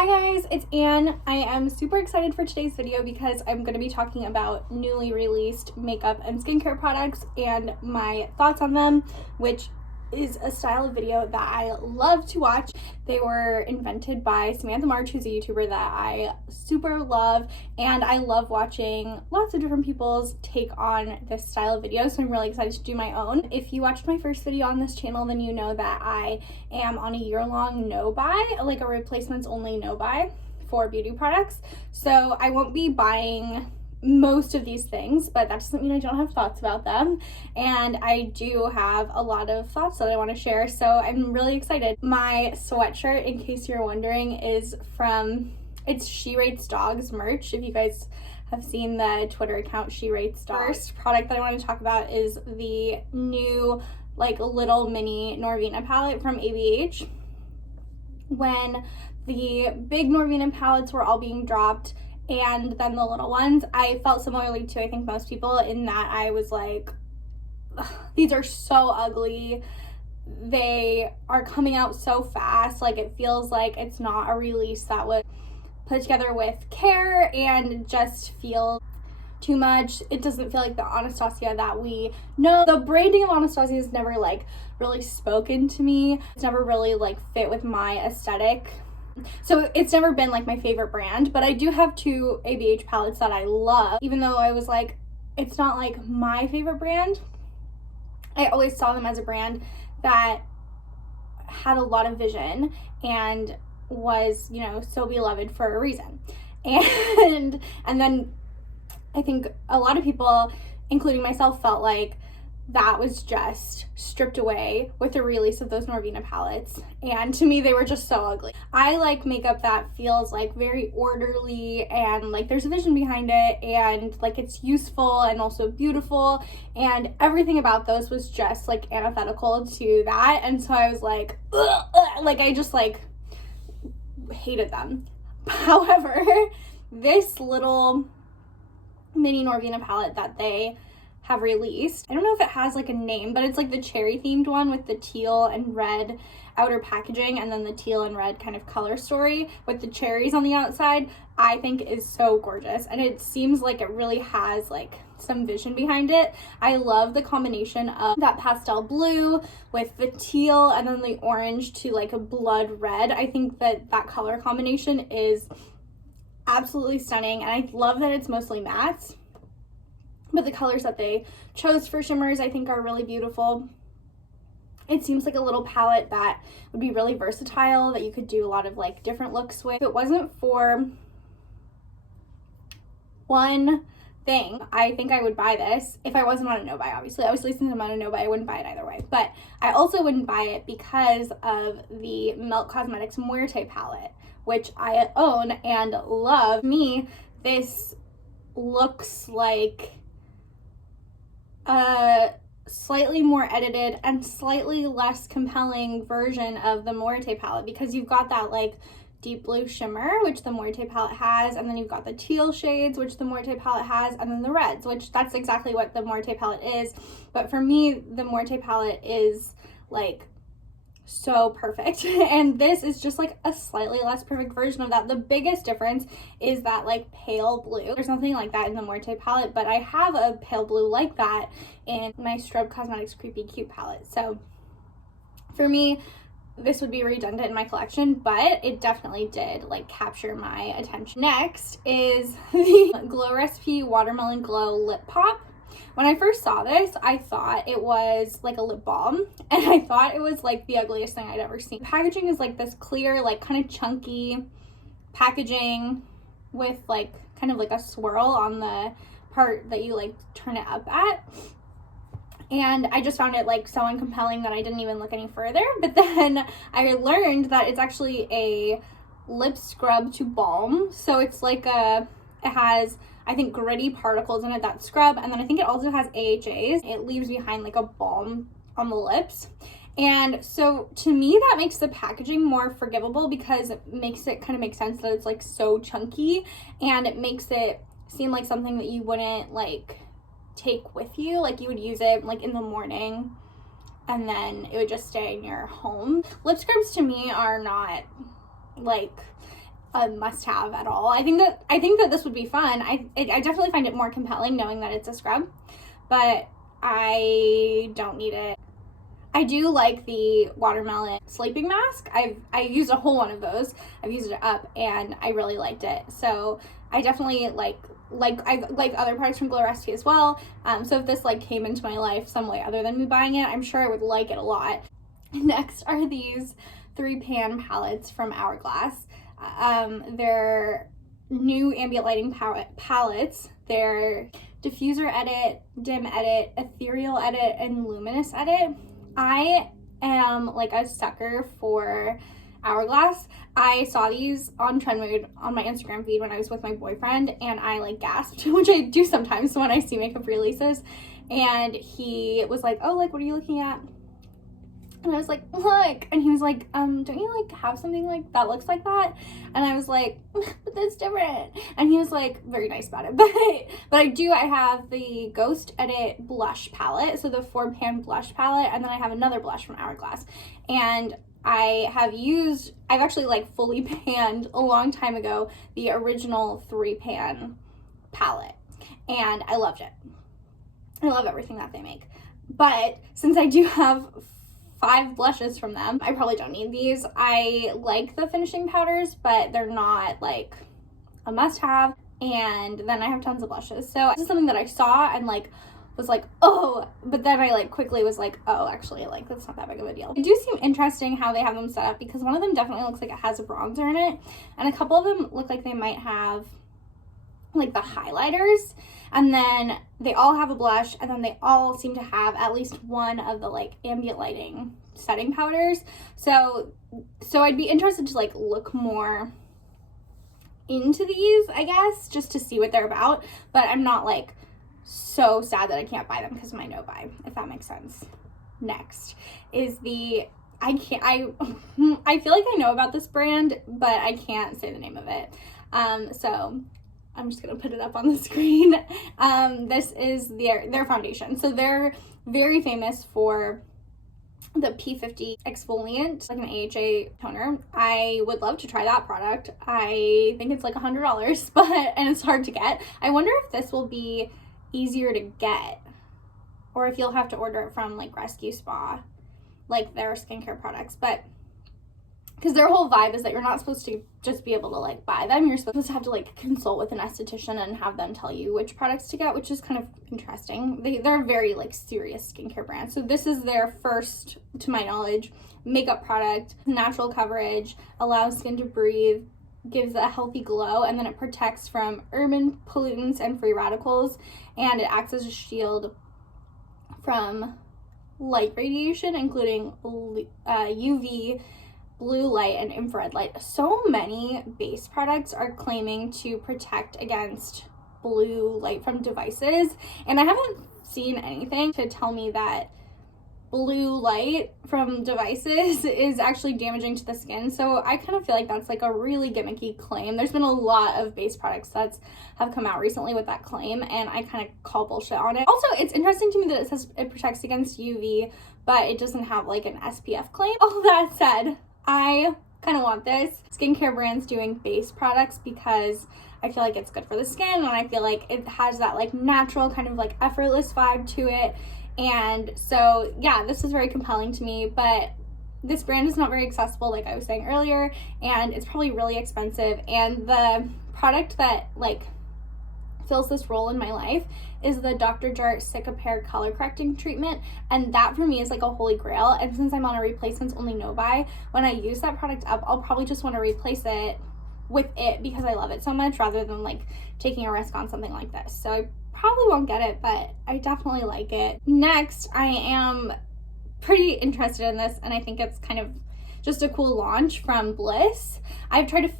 Hi guys, it's Anne. I am super excited for today's video because I'm going to be talking about newly released makeup and skincare products and my thoughts on them, which is a style of video that I love to watch. They were invented by Samantha March, who's a YouTuber that I super love, and I love watching lots of different people's take on this style of video, so I'm really excited to do my own. If you watched my first video on this channel, then you know that I am on a year-long no-buy, like a replacements only no-buy for beauty products. So I won't be buying most of these things, but that doesn't mean I don't have thoughts about them, and I do have a lot of thoughts that I want to share, so I'm really excited. My sweatshirt, in case you're wondering, is from, it's She Rates Dogs merch. If you guys have seen the Twitter account She Rates Dogs. First product that I want to talk about is the new like little mini Norvina palette from ABH. When the big Norvina palettes were all being dropped and then the little ones, I felt similarly to I think most people, in that I was like, these are so ugly, they are coming out so fast, like it feels like it's not a release that was put together with care and just feel too much. It doesn't feel like the Anastasia that we know. The branding of Anastasia has never like really spoken to me. It's never really like fit with my aesthetic. So it's never been like my favorite brand, but I do have two ABH palettes that I love. Even though I was like, it's not like my favorite brand, I always saw them as a brand that had a lot of vision and was, you know, so beloved for a reason. And then I think a lot of people, including myself, felt like that was just stripped away with the release of those Norvina palettes, and to me they were just so ugly. I like makeup that feels like very orderly and like there's a vision behind it and like it's useful and also beautiful, and everything about those was just like antithetical to that, and so I was like, ugh, ugh, like I just like hated them. However, this little mini Norvina palette that they have released, I don't know if it has like a name, but it's like the cherry themed one with the teal and red outer packaging and then the teal and red kind of color story with the cherries on the outside, I think is so gorgeous, and it seems like it really has like some vision behind it. I love the combination of that pastel blue with the teal and then the orange to like a blood red. I think that that color combination is absolutely stunning, and I love that it's mostly mattes, but the colors that they chose for shimmers I think are really beautiful. It seems like a little palette that would be really versatile, that you could do a lot of like different looks with. If it wasn't for one thing, I think I would buy this if I wasn't on a no-buy. Obviously since I'm on a no-buy, I wouldn't buy it either way, but I also wouldn't buy it because of the Melt Cosmetics Muerte palette, which I own and love. To me, this looks like a slightly more edited and slightly less compelling version of the Muerte palette, because you've got that like deep blue shimmer, which the Muerte palette has, and then you've got the teal shades, which the Muerte palette has, and then the reds, which that's exactly what the Muerte palette is. But for me, the Muerte palette is like so perfect, and this is just like a slightly less perfect version of that. The biggest difference is that like pale blue. There's nothing like that in the Muerte palette, but I have a pale blue like that in my Strobe Cosmetics Creepy Cute palette. So for me, this would be redundant in my collection, but it definitely did like capture my attention. Next is the Glow Recipe Watermelon Glow Lip Pop. When I first saw this, I thought it was like a lip balm, and I thought it was like the ugliest thing I'd ever seen. The packaging is like this clear, like kind of chunky packaging with like kind of like a swirl on the part that you like turn it up at. And I just found it like so uncompelling that I didn't even look any further. But then I learned that it's actually a lip scrub to balm. So it's like it has, I think, gritty particles in it that scrub, and then I think it also has AHAs. It leaves behind like a balm on the lips. And so to me that makes the packaging more forgivable, because it makes it kind of make sense that it's like so chunky, and it makes it seem like something that you wouldn't like take with you, like you would use it like in the morning and then it would just stay in your home. Lip scrubs to me are not like, a must-have at all. I think that this would be fun. I definitely find it more compelling knowing that it's a scrub, but I don't need it. I do like the watermelon sleeping mask. I used a whole one of those. I've used it up and I really liked it. So I definitely like other products from Glow Recipe as well. So if this like came into my life some way other than me buying it, I'm sure I would like it a lot. Next are these 3-pan palettes from Hourglass. They're new ambient lighting palettes. They're diffuser edit, dim edit, ethereal edit, and luminous edit. I am like a sucker for Hourglass. I saw these on Trendmood on my Instagram feed when I was with my boyfriend, and I like gasped, which I do sometimes when I see makeup releases. And he was like, oh, like, what are you looking at? And I was like, look. And he was like, don't you like have something like that looks like that? And I was like, but that's different. And he was like very nice about it. But I have the Ghost Edit blush palette. So the 4-pan blush palette. And then I have another blush from Hourglass. And I've actually like fully panned a long time ago the original 3-pan palette. And I loved it. I love everything that they make. But since I do have 5 blushes from them, I probably don't need these. I like the finishing powders, but they're not like a must-have. And then I have tons of blushes. So this is something that I saw and like was like, oh, but then I like quickly was like, oh, actually, like that's not that big of a deal. It do seem interesting how they have them set up, because one of them definitely looks like it has a bronzer in it, and a couple of them look like they might have like the highlighters, and then they all have a blush, and then they all seem to have at least one of the like ambient lighting setting powders. So I'd be interested to like look more into these, I guess, just to see what they're about, but I'm not like so sad that I can't buy them because of my no buy, if that makes sense. Next is the I feel like I know about this brand, but I can't say the name of it. So I'm just gonna put it up on the screen. This is their foundation. So they're very famous for the P50 exfoliant, like an AHA toner. I would love to try that product. I think it's like $100, and it's hard to get. I wonder if this will be easier to get, or if you'll have to order it from like Rescue Spa, like their skincare products. But because their whole vibe is that you're not supposed to just be able to like buy them, you're supposed to have to like consult with an esthetician and have them tell you which products to get, which is kind of interesting. They're a very like serious skincare brand. So this is their first, to my knowledge, makeup product. Natural coverage, allows skin to breathe, gives a healthy glow, and then it protects from urban pollutants and free radicals, and it acts as a shield from light radiation, including UV, blue light, and infrared light. So many base products are claiming to protect against blue light from devices, and I haven't seen anything to tell me that blue light from devices is actually damaging to the skin. So I kind of feel like that's like a really gimmicky claim. There's been a lot of base products that have come out recently with that claim, and I kind of call bullshit on it. Also, it's interesting to me that it says it protects against UV, but it doesn't have like an SPF claim. All that said, I kind of want this. Skincare brands doing base products because I feel like it's good for the skin, and I feel like it has that like natural kind of like effortless vibe to it. And so yeah, this is very compelling to me, but this brand is not very accessible, like I was saying earlier, and it's probably really expensive. And the product that like fills this role in my life is the Dr. Jart Cicapair color correcting treatment, and that for me is like a holy grail. And since I'm on a replacements only no buy, when I use that product up, I'll probably just want to replace it with it because I love it so much, rather than like taking a risk on something like this. So I probably won't get it, but I definitely like it. Next, I am pretty interested in this, and I think it's kind of just a cool launch from Bliss. I've tried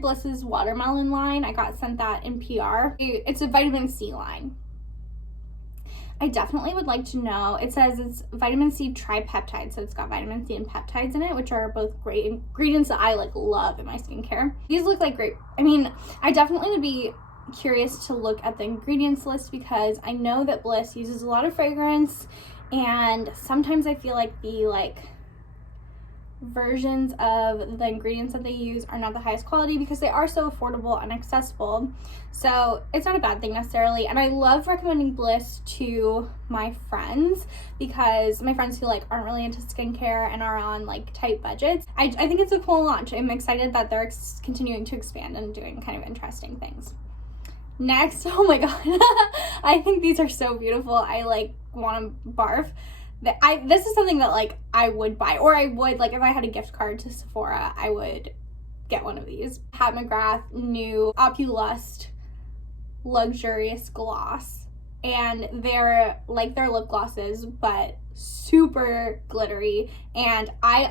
Bliss's watermelon line. I got sent that in PR. It's a vitamin C line. I definitely would like to know, it says it's vitamin C tripeptide, so it's got vitamin C and peptides in it, which are both great ingredients that I like love in my skincare. These look like great. I mean, I definitely would be curious to look at the ingredients list, because I know that Bliss uses a lot of fragrance, and sometimes I feel like the like versions of the ingredients that they use are not the highest quality because they are so affordable and accessible. So it's not a bad thing necessarily. And I love recommending Bliss to my friends because my friends who like aren't really into skincare and are on like tight budgets. I think it's a cool launch. I'm excited that they're continuing to expand and doing kind of interesting things. Next, oh my god, I think these are so beautiful. I like want to barf. This is something that like I would buy, or I would like if I had a gift card to Sephora, I would get one of these. Pat McGrath new Opulust Luxurious Gloss, and they're like their lip glosses but super glittery. And I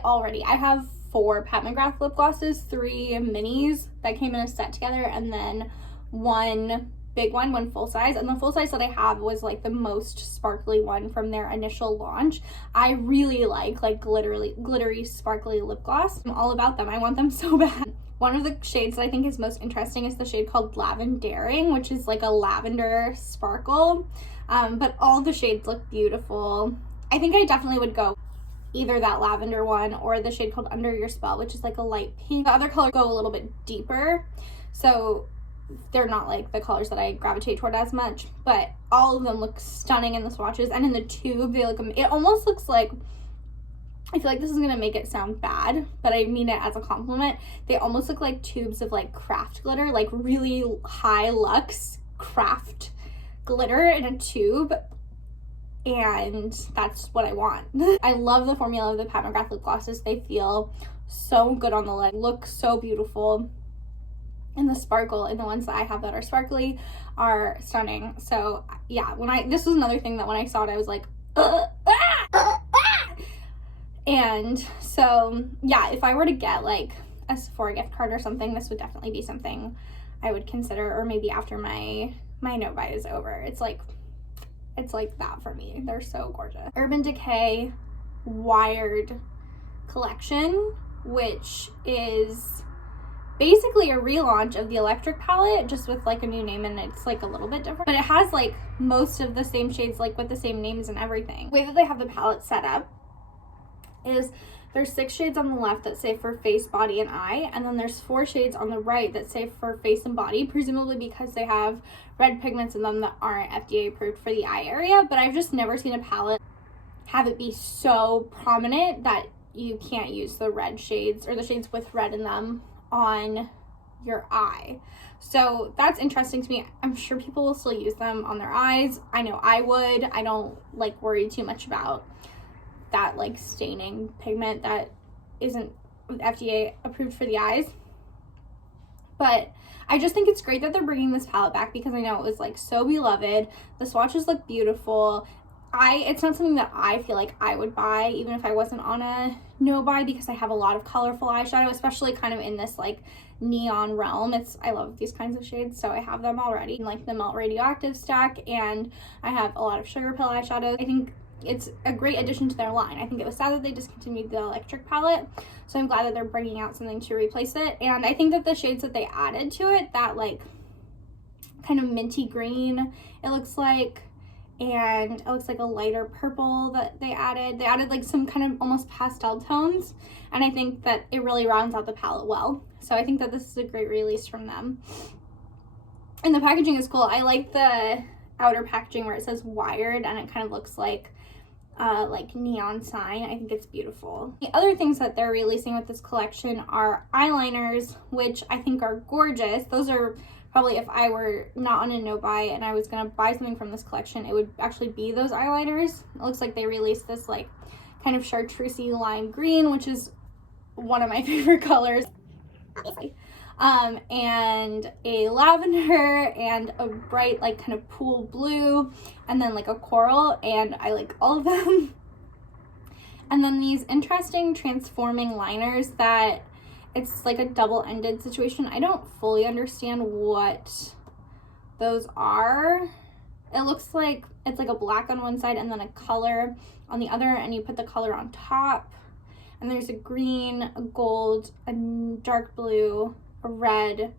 have 4 Pat McGrath lip glosses, 3 minis that came in a set together, and then one big one full size, and the full size that I have was like the most sparkly one from their initial launch. I really like glittery sparkly lip gloss. I'm all about them. I want them so bad. One of the shades that I think is most interesting is the shade called Lavendering, which is like a lavender sparkle, but all the shades look beautiful. I think I definitely would go either that lavender one or the shade called Under Your Spell, which is like a light pink. The other colors go a little bit deeper, so they're not like the colors that I gravitate toward as much, but all of them look stunning in the swatches, and in the tube they look, it almost looks like, I feel like this is gonna make it sound bad, but I mean it as a compliment, they almost look like tubes of like craft glitter, like really high luxe craft glitter in a tube, and that's what I want. I love the formula of the Pat McGrath lip glosses. They feel so good on the lid, look so beautiful. And the sparkle in the ones that I have that are sparkly are stunning. So yeah, this was another thing that when I saw it I was like and so yeah, if I were to get like a Sephora gift card or something, this would definitely be something I would consider, or maybe after my no buy is over. It's like that for me. They're so gorgeous. Urban Decay Wired collection, which is basically a relaunch of the Electric palette, just with like a new name, and it's like a little bit different, but it has like most of the same shades, like with the same names and everything. The way that they have the palette set up is there's 6 shades on the left that say for face, body, and eye, and then there's 4 shades on the right that say for face and body, presumably because they have red pigments in them that aren't FDA approved for the eye area. But I've just never seen a palette have it be so prominent that you can't use the red shades or the shades with red in them on your eye. So that's interesting to me. I'm sure people will still use them on their eyes. I know I would. I don't like worry too much about that like staining pigment that isn't FDA approved for the eyes. But I just think it's great that they're bringing this palette back because I know it was like so beloved. The swatches look beautiful. It's not something that I feel like I would buy even if I wasn't on a no buy, because I have a lot of colorful eyeshadow, especially kind of in this like neon realm. I love these kinds of shades, so I have them already, like the Melt Radioactive stack, and I have a lot of Sugar Pill eyeshadows. I think it's a great addition to their line. I think it was sad that they discontinued the Electric palette, so I'm glad that they're bringing out something to replace it. And I think that the shades that they added to it, that like kind of minty green it looks like, and it looks like a lighter purple that they added like some kind of almost pastel tones, and I think that it really rounds out the palette well. So I think that this is a great release from them, and the packaging is cool. I like the outer packaging where it says Wired and it kind of looks like neon sign. I think it's beautiful. The other things that they're releasing with this collection are eyeliners, which I think are gorgeous. Those are probably, if I were not on a no buy and I was gonna buy something from this collection, it would actually be those eyeliners. It looks like they released this like kind of chartreusey lime green, which is one of my favorite colors, obviously. And a lavender and a bright like kind of pool blue, and then like a coral, and I like all of them. And then these interesting transforming liners that it's like a double-ended situation. I don't fully understand what those are. It looks like it's like a black on one side and then a color on the other, and you put the color on top, and there's a green, a gold, a dark blue, a red,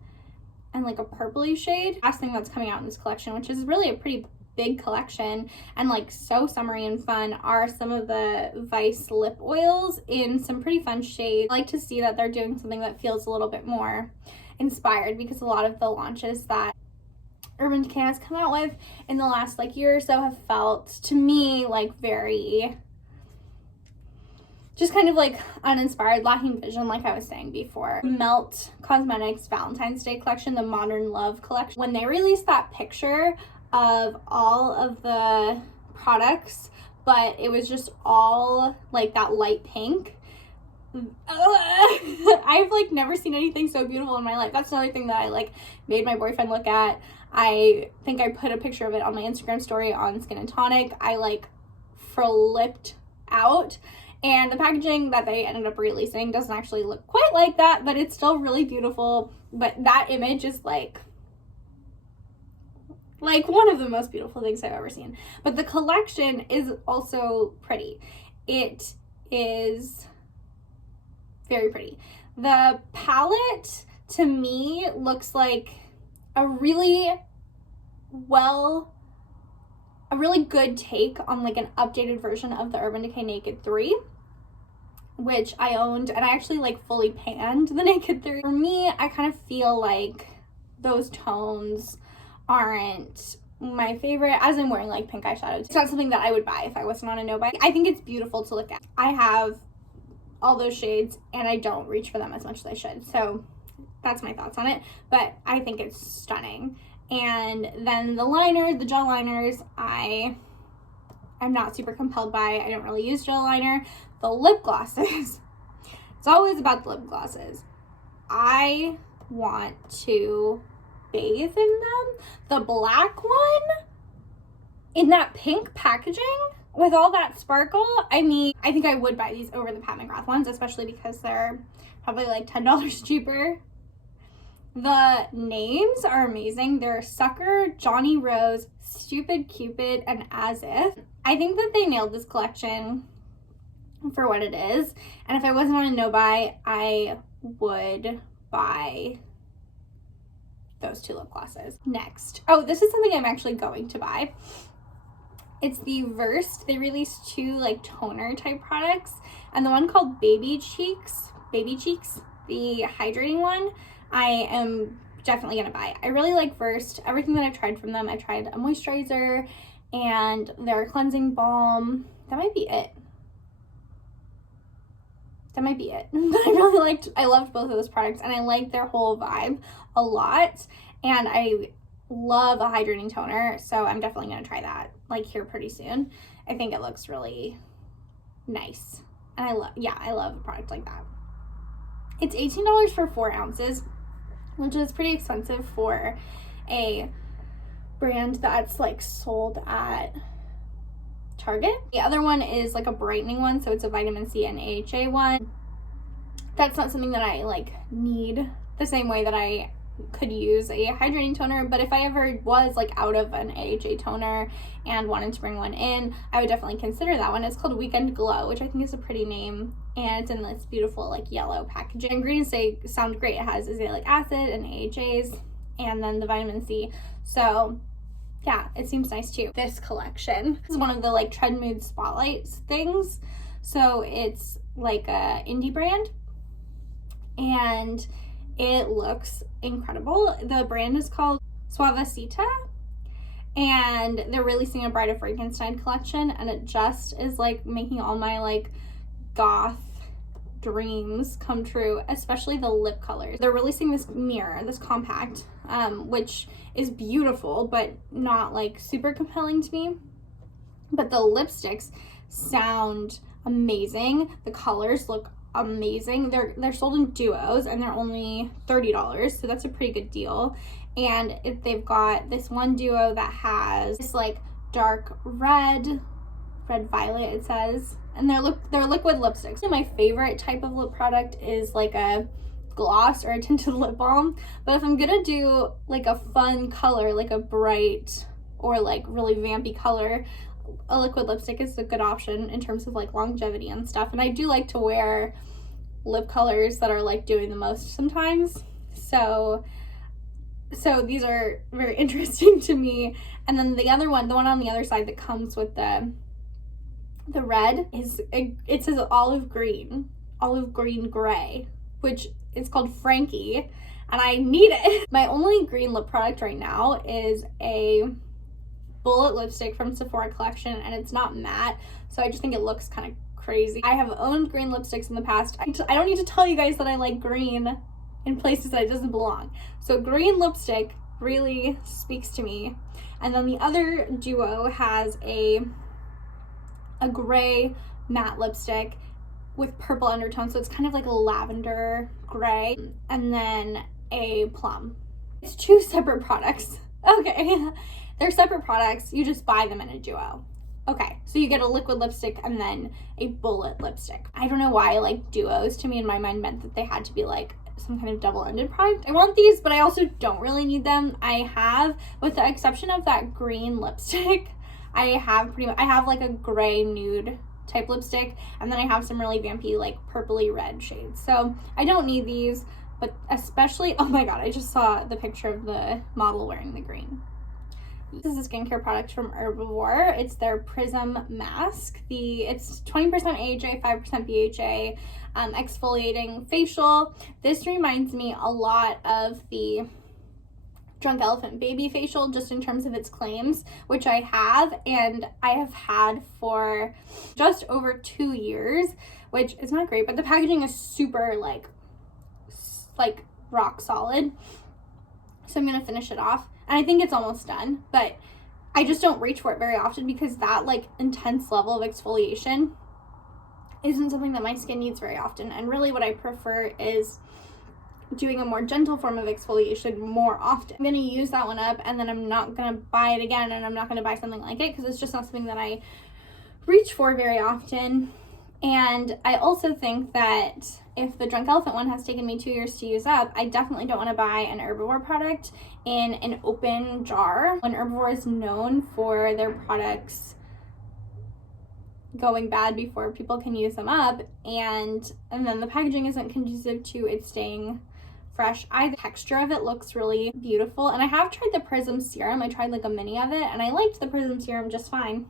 and like a purpley shade. Last thing that's coming out in this collection, which is really a pretty big collection and like so summery and fun are some of the Vice lip oils in some pretty fun shades. I like to see that they're doing something that feels a little bit more inspired, because a lot of the launches that Urban Decay has come out with in the last like year or so have felt to me like very just kind of like uninspired, lacking vision, like I was saying before. Melt Cosmetics Valentine's Day collection, the Modern Love collection, when they released that picture of all of the products, but it was just all like that light pink. I've like never seen anything so beautiful in my life. That's another thing that I like made my boyfriend look at. I think I put a picture of it on my Instagram story on Skin and Tonic. I like flipped out. And the packaging that they ended up releasing doesn't actually look quite like that, but it's still really beautiful. But that image is like one of the most beautiful things I've ever seen. But the collection is also pretty. It is very pretty. The palette to me looks like a really good take on like an updated version of the Urban Decay Naked 3, which I owned, and I actually like fully panned the Naked 3. For me, I kind of feel like those tones aren't my favorite, as I'm wearing like pink eyeshadow. It's not something that I would buy if I wasn't on a no-buy. I think it's beautiful to look at. I have all those shades and I don't reach for them as much as I should, so that's my thoughts on it, but I think it's stunning. And then the liner, the gel liners, I'm not super compelled by. I don't really use gel liner. The lip glosses, it's always about the lip glosses. I want to bathe in them. The black one in that pink packaging with all that sparkle, I mean, I think I would buy these over the Pat McGrath ones, especially because they're probably like $10 cheaper. The names are amazing. They're Sucker, Johnny Rose, Stupid Cupid, and As If. I think that they nailed this collection for what it is. And if I wasn't on a no-buy, I would buy those two lip glosses. Next. Oh, this is something I'm actually going to buy. It's the Versed. They released two like toner type products. And the one called Baby Cheeks, the hydrating one, I am definitely gonna buy. I really like Versed. Everything that I've tried from them, I tried a moisturizer and their cleansing balm. That might be it. But I loved both of those products, and I like their whole vibe a lot. And I love a hydrating toner, so I'm definitely gonna try that like here pretty soon. I think it looks really nice. And I love a product like that. It's $18 for 4 ounces, which is pretty expensive for a brand that's like sold at Target. The other one is like a brightening one, so it's a vitamin C and AHA one. That's not something that I like need the same way that I could use a hydrating toner, but if I ever was like out of an AHA toner and wanted to bring one in, I would definitely consider that one. It's called Weekend Glow, which I think is a pretty name, and it's in this beautiful like yellow packaging. Ingredients sound great. It has azelaic acid and AHAs and then the vitamin C, so yeah, it seems nice too. This collection is one of the like Trend Mood Spotlights things, so it's like a indie brand and it looks incredible. The brand is called Suavecita, and they're releasing a Bride of Frankenstein collection, and it just is like making all my like goth dreams come true, especially the lip colors. They're releasing this mirror, this compact, which is beautiful but not like super compelling to me, but the lipsticks sound amazing. The colors look amazing. They're sold in duos and they're only $30, so that's a pretty good deal. And they've got this one duo that has this like dark red violet, it says, and they're liquid lipsticks. My favorite type of lip product is like a gloss or a tinted lip balm, but if I'm gonna do like a fun color, like a bright or like really vampy color, a liquid lipstick is a good option in terms of like longevity and stuff. And I do like to wear lip colors that are like doing the most sometimes, so So these are very interesting to me. And then the other one, the one on the other side that comes with the red, it says olive green gray, which is called Frankie, and I need it. My only green lip product right now is a bullet lipstick from Sephora collection, and it's not matte, so I just think it looks kind of crazy. I have owned green lipsticks in the past. I don't need to tell you guys that I like green in places that it doesn't belong. So green lipstick really speaks to me. And then the other duo has a gray matte lipstick with purple undertones, so it's kind of like a lavender gray, and then a plum. It's two separate products. Okay, they're separate products, you just buy them in a duo. Okay, so you get a liquid lipstick and then a bullet lipstick. I don't know why, like, duos to me in my mind meant that they had to be like some kind of double-ended product. I want these, but I also don't really need them. I have, with the exception of that green lipstick, I have like a gray nude type lipstick, and then I have some really vampy like purpley red shades. So I don't need these, but especially, oh my god, I just saw the picture of the model wearing the green. This is a skincare product from Herbivore. It's their Prism Mask. It's 20% AHA, 5% BHA, exfoliating facial. This reminds me a lot of the Drunk Elephant Baby facial, just in terms of its claims, which I have, and I have had for just over 2 years, which is not great, but the packaging is super like rock solid. So I'm gonna finish it off, and I think it's almost done, but I just don't reach for it very often because that like intense level of exfoliation isn't something that my skin needs very often. And really what I prefer is doing a more gentle form of exfoliation more often. I'm gonna use that one up, and then I'm not gonna buy it again, and I'm not gonna buy something like it because it's just not something that I reach for very often. And I also think that if the Drunk Elephant one has taken me 2 years to use up, I definitely don't want to buy an Herbivore product in an open jar when Herbivore is known for their products going bad before people can use them up, and then the packaging isn't conducive to it staying fresh. The texture of it looks really beautiful, and I have tried the Prism Serum. I tried like a mini of it, and I liked the Prism Serum just fine.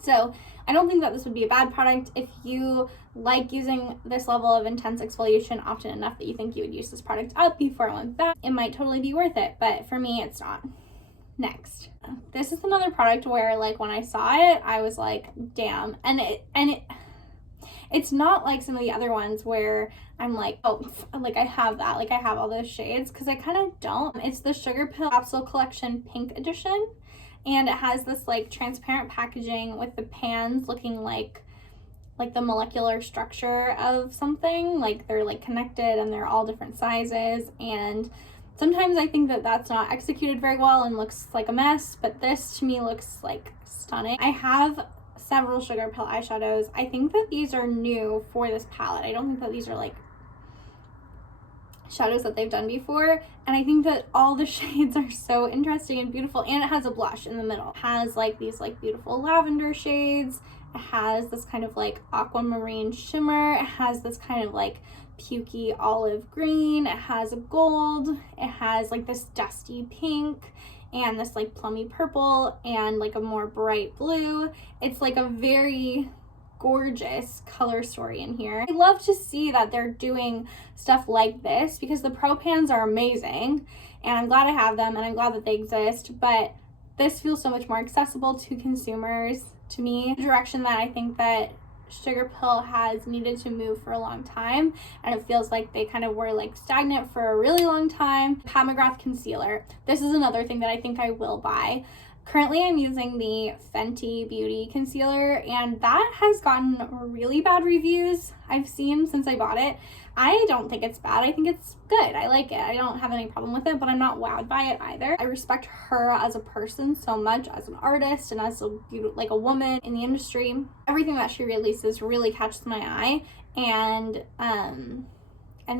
So I don't think that this would be a bad product. If you like using this level of intense exfoliation often enough that you think you would use this product up before it went bad, it might totally be worth it, but for me, it's not. Next, this is another product where like when I saw it, I was like, damn. And it's not like some of the other ones where I'm like, oh, like I have that, like I have all those shades, because I kind of don't. It's the Sugarpill Capsule Collection Pink Edition, and it has this like transparent packaging with the pans looking like the molecular structure of something, like they're like connected and they're all different sizes. And sometimes I think that that's not executed very well and looks like a mess, but this to me looks like stunning. I have several Sugarpill eyeshadows. I think that these are new for this palette. I don't think that these are like shadows that they've done before, and I think that all the shades are so interesting and beautiful. And it has a blush in the middle. It has like these like beautiful lavender shades. It has this kind of like aquamarine shimmer. It has this kind of like pukey olive green. It has a gold. It has like this dusty pink and this like plummy purple and like a more bright blue. It's like a very gorgeous color story in here. I love to see that they're doing stuff like this because the Pro Pans are amazing, and I'm glad I have them and I'm glad that they exist, but this feels so much more accessible to consumers to me. The direction that I think that Sugarpill has needed to move for a long time, and it feels like they kind of were like stagnant for a really long time. Pat McGrath concealer. This is another thing that I think I will buy. Currently, I'm using the Fenty Beauty concealer, and that has gotten really bad reviews I've seen since I bought it. I don't think it's bad. I think it's good. I like it. I don't have any problem with it, but I'm not wowed by it either. I respect her as a person so much, as an artist and as a woman in the industry. Everything that she releases really catches my eye, and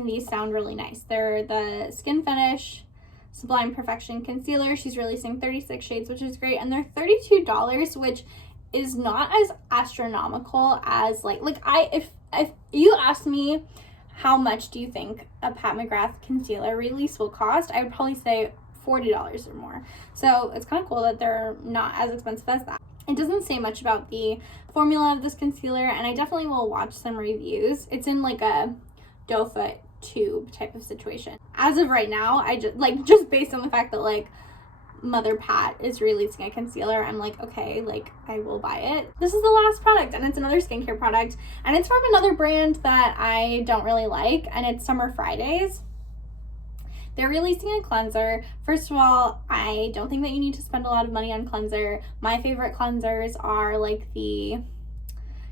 these sound really nice. They're the Skin Finish Sublime Perfection Concealer. She's releasing 36 shades, which is great, and they're $32, which is not as astronomical as if you asked me how much do you think a Pat McGrath concealer release will cost, I would probably say $40 or more. So it's kind of cool that they're not as expensive as that. It doesn't say much about the formula of this concealer, and I definitely will watch some reviews. It's in like a doe foot tube type of situation. As of right now, I just based on the fact that like Mother Pat is releasing a concealer, I'm like, okay, like I will buy it. This is the last product, and it's another skincare product, and it's from another brand that I don't really like, and it's Summer Fridays. They're releasing a cleanser. First of all, I don't think that you need to spend a lot of money on cleanser. My favorite cleansers are like the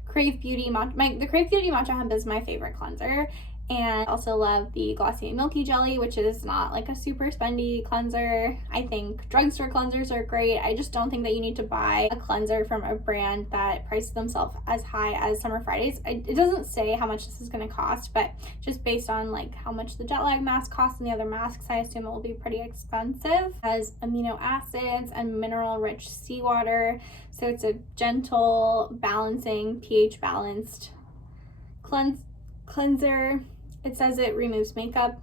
Crave Beauty Matcha. The Crave Beauty Matcha Hemp is my favorite cleanser. And I also love the Glossier Milky Jelly, which is not like a super spendy cleanser. I think drugstore cleansers are great. I just don't think that you need to buy a cleanser from a brand that prices themselves as high as Summer Fridays. It doesn't say how much this is going to cost, but just based on like how much the jet lag mask costs and the other masks, I assume it will be pretty expensive. It has amino acids and mineral rich seawater. So it's a gentle, balancing, pH balanced cleanser. It says it removes makeup,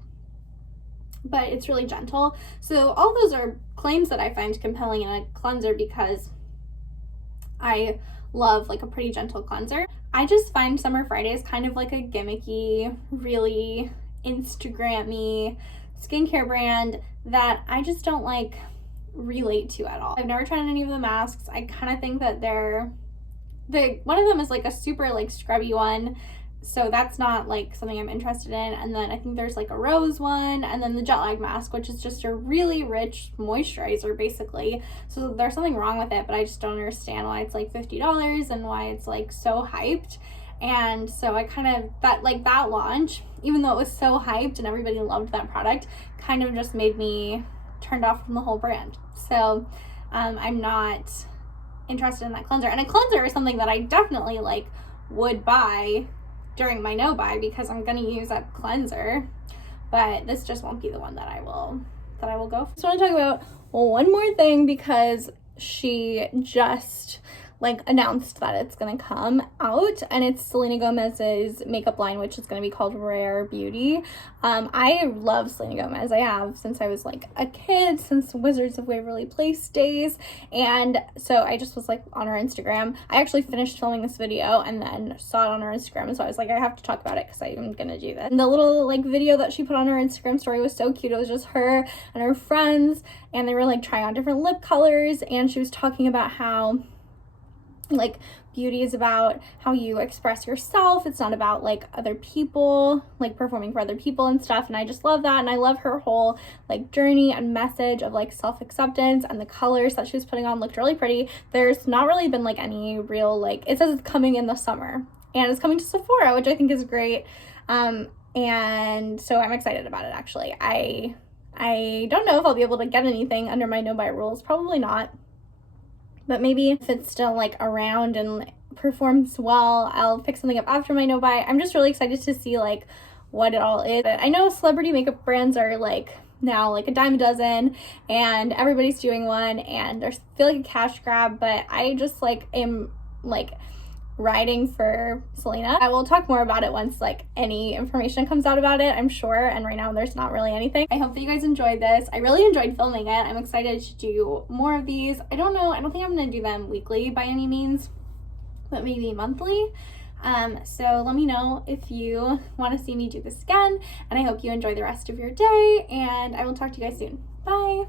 but it's really gentle. So all those are claims that I find compelling in a cleanser because I love like a pretty gentle cleanser. I just find Summer Fridays kind of like a gimmicky, really Instagram-y skincare brand that I just don't like relate to at all. I've never tried any of the masks. I kind of think that one of them is like a super like scrubby one, so that's not like something I'm interested in. And then I think there's like a rose one, and then the jet lag mask, which is just a really rich moisturizer basically. So there's something wrong with it, but I just don't understand why it's like $50 and why it's like so hyped. And so I kind of, that launch, even though it was so hyped and everybody loved that product, kind of just made me turned off from the whole brand. So I'm not interested in that cleanser. And a cleanser is something that I definitely like would buy during my no buy because I'm gonna use a cleanser, but this just won't be the one that I will go for. I just want to talk about one more thing because she just like announced that it's gonna come out, and it's Selena Gomez's makeup line, which is gonna be called Rare Beauty. I love Selena Gomez. I have since I was like a kid, since Wizards of Waverly Place days, and so I just was like on her Instagram. I actually finished filming this video and then saw it on her Instagram, and so I was like, I have to talk about it because I'm gonna do this. And the little like video that she put on her Instagram story was so cute. It was just her and her friends, and they were like trying on different lip colors, and she was talking about how like beauty is about how you express yourself. It's not about like other people, like performing for other people and stuff. And I just love that. And I love her whole like journey and message of like self-acceptance, and the colors that she was putting on looked really pretty. There's not really been like any real like, it says it's coming in the summer and it's coming to Sephora, which I think is great. And so I'm excited about it actually. I don't know if I'll be able to get anything under my no buy rules, probably not. But maybe if it's still like around and performs well, I'll pick something up after my no buy. I'm just really excited to see like what it all is. But I know celebrity makeup brands are like now like a dime a dozen, and everybody's doing one, and I feel like a cash grab, but I just like am like riding for Selena. I will talk more about it once like any information comes out about it, I'm sure, and right now there's not really anything. I hope that you guys enjoyed this. I really enjoyed filming it. I'm excited to do more of these. I don't know, I don't think I'm gonna do them weekly by any means, but maybe monthly. So let me know if you want to see me do this again, and I hope you enjoy the rest of your day, and I will talk to you guys soon. Bye.